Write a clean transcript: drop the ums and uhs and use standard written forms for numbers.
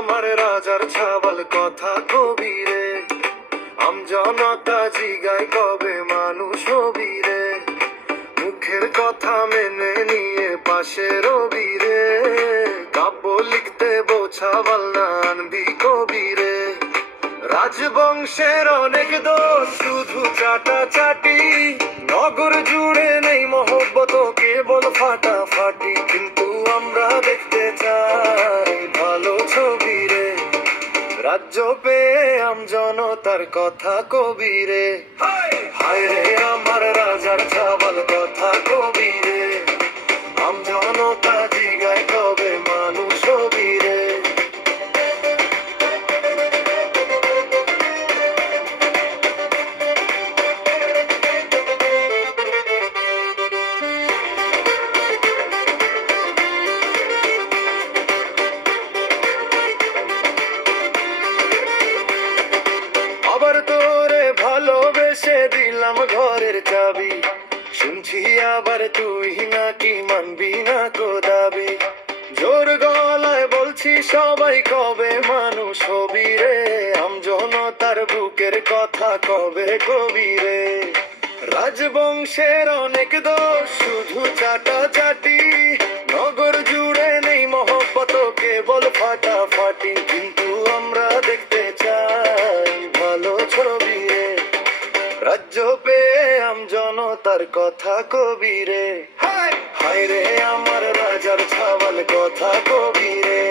আমার রাজার ছাওয়াল কথা কবিরে, আমজনতা জিগায় কবে মানুষ হবিরে, মুখের কথা মেনে নিয়ে পাশে রবিরে, কাব্য লিখতে বোঝাবাল না আনবি কবিরে। রাজবংশের অনেক দোষ শুধু চাটাচাটি, নগর জুড়ে নেই মহব্বত কেবল ফাটাফাটি, কিন্তু আমরা দেখতে চাই ভালো ছবি রে, রাজ্য পেয়ে আমজনতার কথা কবিরে। হায় রে আমার রাজার ছাওয়াল কথা কবিরে, আমজনতা জিগায় কবে মানুষ হবিরে। আবার তোরে ভালোবেসে দিলাম ঘরের চাবি, শুনছি আবার তুই নাকি মানবি না কো দাবি, জোর গলায় বলছি সবাই কবে মানুষ হবি রে, আমজনতার বুকের কথা কবে কবিরে। রাজবংশের অনেক দোষ শুধু চাটাচাটি, নগর জুড়ে নেই মহব্বত কেবল ফাটাফাটি, কিন্তু আমরা দেখতে চাই ভালো ছবি রে, রাজ্য পেয়ে আমজনতার কথা কবিরে। হায় রে আমার রাজার ছাওয়াল কথা কবিরে।